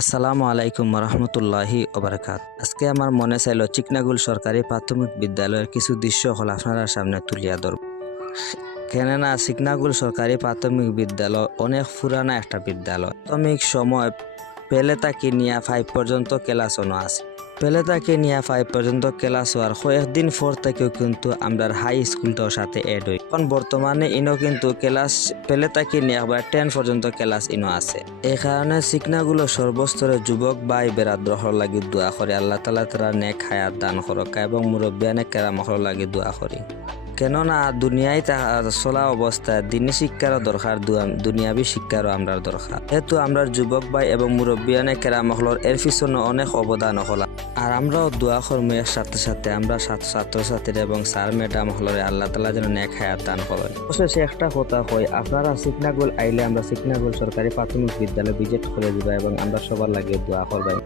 আসসালামু আলাইকুম রহমতুল্লাহি ওবরাকাত। আজকে আমার মনে চাইল চিকনাগুল সরকারি প্রাথমিক বিদ্যালয়ের কিছু দৃশ্য হল আপনার সামনে তুলিয়া ধরব। কেননা চিকনাগুল সরকারি প্রাথমিক বিদ্যালয় অনেক পুরানা একটা বিদ্যালয়। প্রাথমিক সময় পেলে তাকে নিয়ে 5 পর্যন্ত ক্লাস আছে। পেলে তাকে নিয়ে 5 পর্যন্ত ক্লাস হওয়ার কয়েকদিন পর থেকেও কিন্তু আমরা হাই স্কুলটার সাথে এড হই। এখন বর্তমানে ইনো কিন্তু ক্লাস পেলে তাকে নিয়ে একবার 10 পর্যন্ত ক্লাস ইনো আছে। এই কারণে চিকনাগুলো সর্বস্তরের যুবক ভাই বেরাদ্রহর লাগি দোয়া করে আল্লাহ তাআলা তারা নেক হায়াত দান করক এবং মুরব্বিয়ানে কেরামহর লাগি দোয়া করি। কেননা দুনিয়ায় চলা অবস্থায় দিনী শিক্ষারও দরকার, দুনিয়াবী শিক্ষারও আমরা দরকার। যেহেতু আমরা যুবক ভাই এবং মুরব্বিয়ানে কেরামহলর এর পিছনে অনেক অবদান হল। আর আমরাও দোয়া কর্ম এর সাথে সাথে আমরা ছাত্রছাত্রীরা এবং স্যার ম্যাডাম হলরে আল্লাহ তাআলা যেন নেক হায়াত দান করেন। অবশেষে একটা কথা হয়, আপনারা চিকনাগুল আইলে আমরা চিকনাগুল সরকারি প্রাথমিক বিদ্যালয় ভিজিট করে দিবা এবং আমরা সবার লাগে দোয়া করবেন।